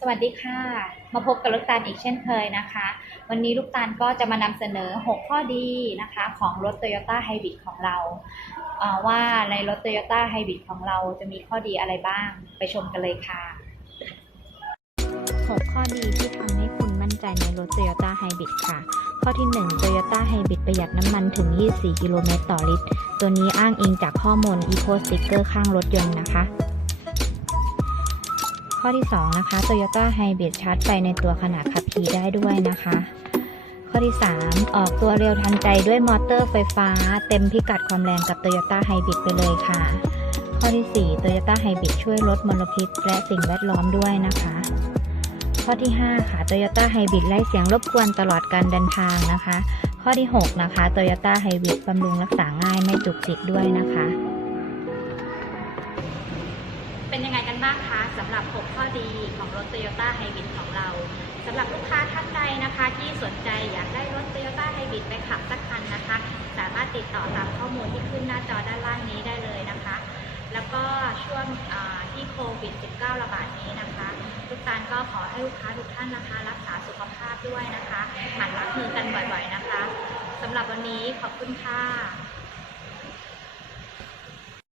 สวัสดีค่ะ มาพบกับลูกตาลอีกเช่นเคยนะคะ วันนี้ลูกตาลก็จะมานำเสนอ 6 ข้อดีนะคะ ของรถ Toyota Hybrid ของเรา ว่าในรถ Toyota Hybrid ของเราจะมีข้อดีอะไรบ้าง ไปชมกันเลยค่ะ 6 ข้อดีที่ทำให้คุณมั่นใจในรถ Toyota Hybrid ค่ะ ข้อที่ 1 Toyota Hybrid ประหยัดน้ำมันถึง 24 กิโลเมตรต่อลิตร ตัวนี้อ้างอิงจากข้อมูล Eco Sticker ข้างรถยนต์นะคะ ข้อที่ 2 นะคะ Toyota Hybrid ชาร์จไฟในตัวขณะขับขี่ได้ด้วยนะคะ ข้อที่ 3 ออกตัวเร็วทันใจด้วยมอเตอร์ไฟฟ้า เต็มพิกัดความแรงกับ Toyota Hybrid ไปเลยค่ะ ข้อที่ 4 Toyota Hybrid ช่วยลดมลพิษและสิ่งแวดล้อมด้วยนะคะ ข้อที่ 5 ค่ะ Toyota Hybrid ไล่เสียงรบกวนตลอดการเดินทางนะคะ ข้อที่ 6 นะคะ Toyota Hybrid บำรุงรักษาง่ายไม่จุกจิกด้วยนะคะ เป็นยังไงกันบ้างคะสำหรับ 6 ข้อดีของรถ Toyota Hybrid ของเราสำหรับลูกค้าท่านใดนะคะ ที่สนใจอยากได้รถ Toyota Hybrid ไปขับสักคันนะคะ สามารถติดต่อตามข้อมูลที่ขึ้นหน้าจอด้านล่างนี้ได้เลยนะคะ แล้วก็ช่วงที่โควิด -19 ระบาดนี้นะคะลูกตาลก็ขอให้ลูกค้าทุกท่านนะคะ รักษาสุขภาพด้วยนะคะหมั่นล้างมือกันบ่อยๆนะคะสำหรับวันนี้ขอบคุณค่ะ